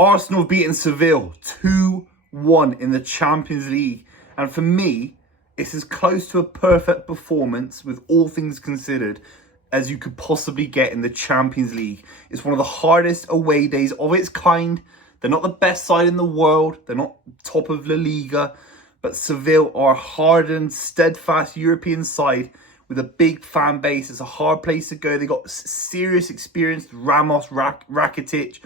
Arsenal have beaten Seville 2-1 in the Champions League. And for me, it's as close to a perfect performance with all things considered as you could possibly get in the Champions League. It's one of the hardest away days of its kind. They're not the best side in the world. They're not top of La Liga. But Seville are a hardened, steadfast European side with a big fan base. It's a hard place to go. They got serious experience, Ramos, Rakitic.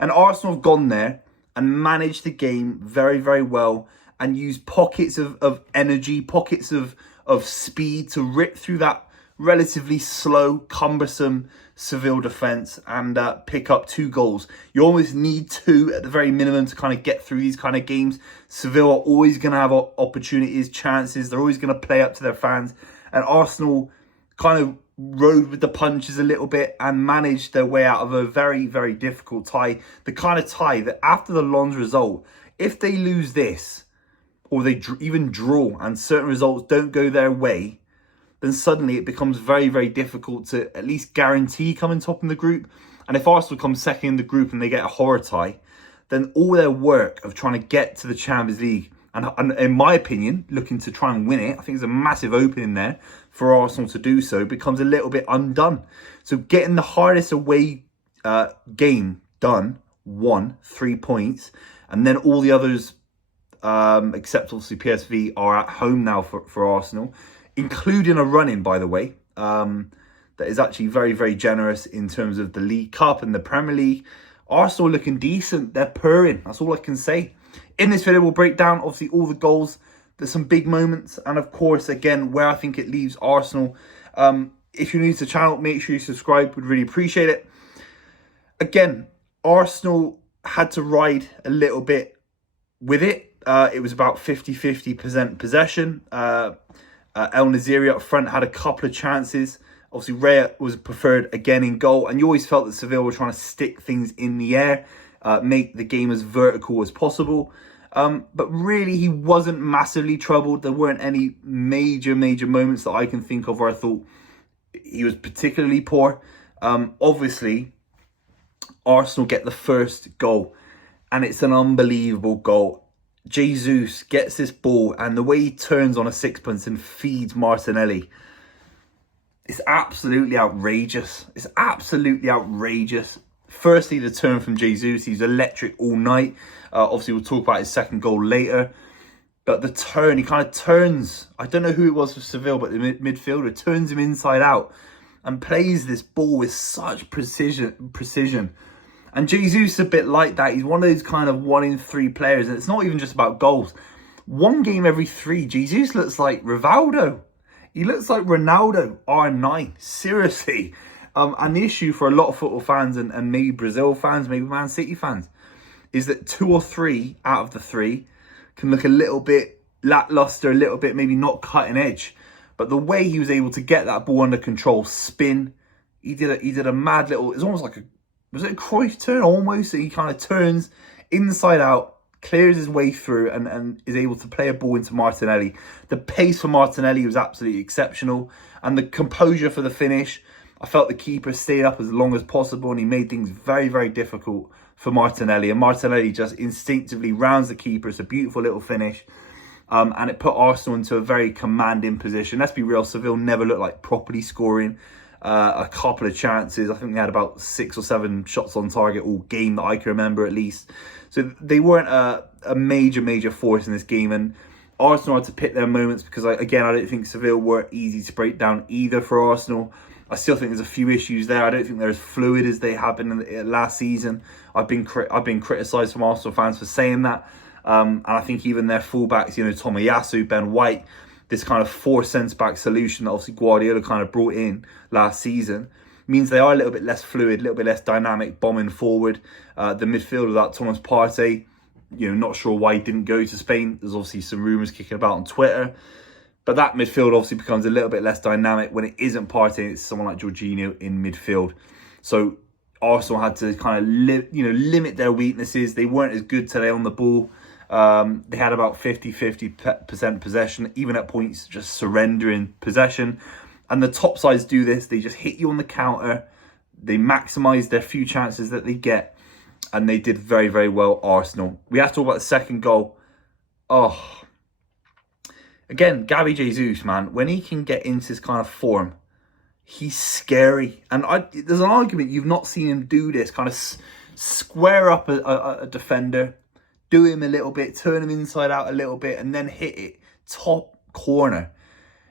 And Arsenal have gone there and managed the game very, very well and used pockets of energy, pockets of speed to rip through that relatively slow, cumbersome Seville defence and pick up 2 goals. You almost need 2 at the very minimum to kind of get through these kind of games. Seville are always going to have opportunities, chances. They're always going to play up to their fans. And Arsenal kind of rode with the punches a little bit and managed their way out of a very, very difficult tie. The kind of tie that after the Lens result, if they lose this, or they even draw and certain results don't go their way, then suddenly it becomes very, very difficult to at least guarantee coming top in the group. And if Arsenal come second in the group and they get a horror tie, then all their work of trying to get to the Champions League, and in my opinion, looking to try and win it, I think there's a massive opening there for Arsenal to do so, becomes a little bit undone. So getting the hardest away game done, 3 points, and then all the others, except obviously PSV, are at home now for Arsenal, including a run-in, by the way, that is actually very, very generous in terms of the League Cup and the Premier League. Arsenal looking decent. They're purring. That's all I can say. In this video, we'll break down, obviously, all the goals. There's some big moments. And, of course, again, where I think it leaves Arsenal. If you're new to the channel, make sure you subscribe. We'd really appreciate it. Again, Arsenal had to ride a little bit with it. It was about 50-50% possession. El Naziri up front had a couple of chances. Obviously, Rea was preferred again in goal. And you always felt that Seville were trying to stick things in the air, make the game as vertical as possible. But really, he wasn't massively troubled. There weren't any major moments that I can think of where I thought he was particularly poor. Obviously, Arsenal get the first goal. And it's an unbelievable goal. Jesus gets this ball, and the way he turns on a sixpence and feeds Martinelli, it's absolutely outrageous. It's absolutely outrageous. Firstly, the turn from Jesus. He's electric all night. Obviously, we'll talk about his second goal later. But the turn, he kind of turns. I don't know who it was for Seville, but the midfielder turns him inside out and plays this ball with such precision. And Jesus is a bit like that. He's one of those kind of 1 in 3 players. And it's not even just about goals. 1 game every 3, Jesus looks like Rivaldo. He looks like Ronaldo, R9. Seriously. And the issue for a lot of football fans and maybe Brazil fans, maybe Man City fans, is that 2 or 3 out of the 3 can look a little bit lackluster, a little bit maybe not cutting edge. But the way he was able to get that ball under control, spin, he did a mad little, it's almost like was it a Cruyff turn almost? He kind of turns inside out, clears his way through and is able to play a ball into Martinelli. The pace for Martinelli was absolutely exceptional. And the composure for the finish, I felt the keeper stayed up as long as possible and he made things very, very difficult for Martinelli. And Martinelli just instinctively rounds the keeper. It's a beautiful little finish. And it put Arsenal into a very commanding position. Let's be real, Seville never looked like properly scoring. A couple of chances. I think they had about 6 or 7 shots on target all game that I can remember at least. So they weren't a major force in this game. And Arsenal had to pick their moments because, I don't think Seville were easy to break down either for Arsenal. I still think there's a few issues there. I don't think they're as fluid as they have been in last season. I've been criticised from Arsenal fans for saying that. And I think even their fullbacks, Tomiyasu, Ben White, this kind of 4 centre-back solution that obviously Guardiola kind of brought in last season means they are a little bit less fluid, a little bit less dynamic, bombing forward. The midfield without Thomas Partey, not sure why he didn't go to Spain. There's obviously some rumours kicking about on Twitter. But that midfield obviously becomes a little bit less dynamic when it isn't Partey. It's someone like Jorginho in midfield. So Arsenal had to kind of limit their weaknesses. They weren't as good today on the ball. They had about 50% possession, even at points just surrendering possession. And the top sides do this. They just hit you on the counter. They maximise their few chances that they get. And they did very, very well, Arsenal. We have to talk about the second goal. Oh, again, Gabby Jesus, man, when he can get into this kind of form, he's scary. And there's an argument you've not seen him do this, kind of square up a defender, do him a little bit, turn him inside out a little bit, and then hit it top corner.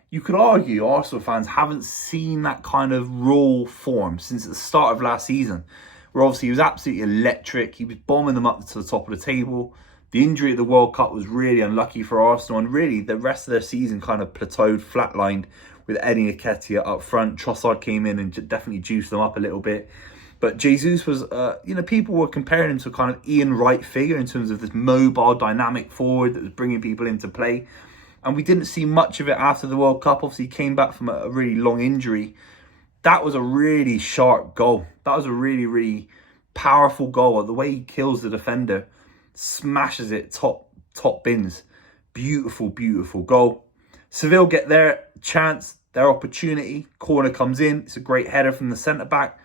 You could argue Arsenal fans haven't seen that kind of raw form since the start of last season, where obviously he was absolutely electric. He was bombing them up to the top of the table. The injury at the World Cup was really unlucky for Arsenal, and really the rest of their season kind of plateaued, flatlined with Eddie Nketiah up front. Trossard came in and definitely juiced them up a little bit. But Jesus was, people were comparing him to a kind of Ian Wright figure in terms of this mobile, dynamic forward that was bringing people into play. And we didn't see much of it after the World Cup. Obviously, he came back from a really long injury. That was a really sharp goal. That was a really, really powerful goal. The way he kills the defender, smashes it top bins. Beautiful, beautiful goal. Seville get their chance, their opportunity. Corner comes in. It's a great header from the centre-back.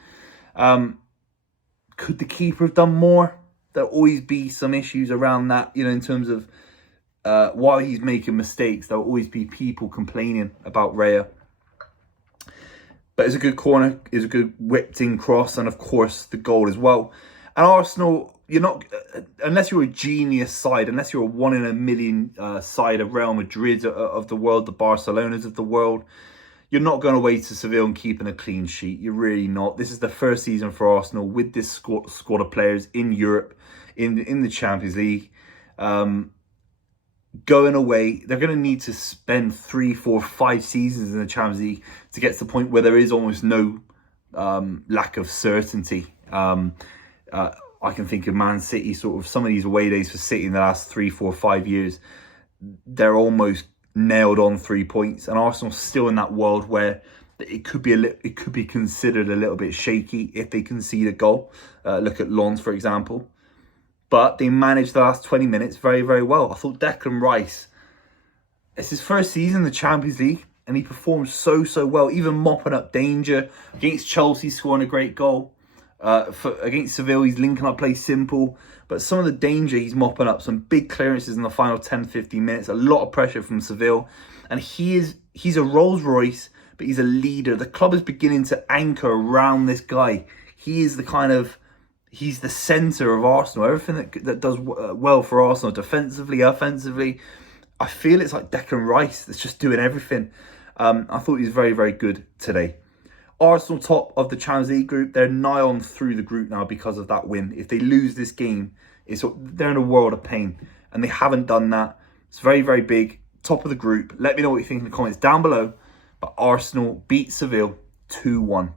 Could the keeper have done more? There'll always be some issues around that, in terms of while he's making mistakes, there'll always be people complaining about Raya. But it's a good corner, it's a good whipped in cross, and of course the goal as well. And Arsenal, you're not, unless you're a genius side, unless you're a 1 in a million side of Real Madrid of the world, the Barcelonas of the world, you're not going away to Seville and keeping a clean sheet. You're really not. This is the first season for Arsenal with this squad of players in Europe, in the Champions League. Going away, they're going to need to spend 3, 4, 5 seasons in the Champions League to get to the point where there is almost no lack of certainty. I can think of Man City, sort of some of these away days for City in the last 3, 4, 5 years. They're almost nailed on 3 points, and Arsenal's still in that world where it could be considered a little bit shaky if they concede a goal. Look at Lens, for example. But they managed the last 20 minutes very, very well. I thought Declan Rice, it's his first season in the Champions League, and he performed so well, even mopping up danger. Against Chelsea, scoring a great goal. Against Seville, he's linking up play simple. But some of the danger he's mopping up, some big clearances in the final 10, 15 minutes, a lot of pressure from Seville. And he's a Rolls Royce, but he's a leader. The club is beginning to anchor around this guy. He is he's the centre of Arsenal. Everything that does well for Arsenal, defensively, offensively. I feel it's like Declan Rice that's just doing everything. I thought he was very, very good today. Arsenal top of the Champions League group. They're nigh on through the group now because of that win. If they lose this game, they're in a world of pain. And they haven't done that. It's very, very big. Top of the group. Let me know what you think in the comments down below. But Arsenal beat Seville 2-1.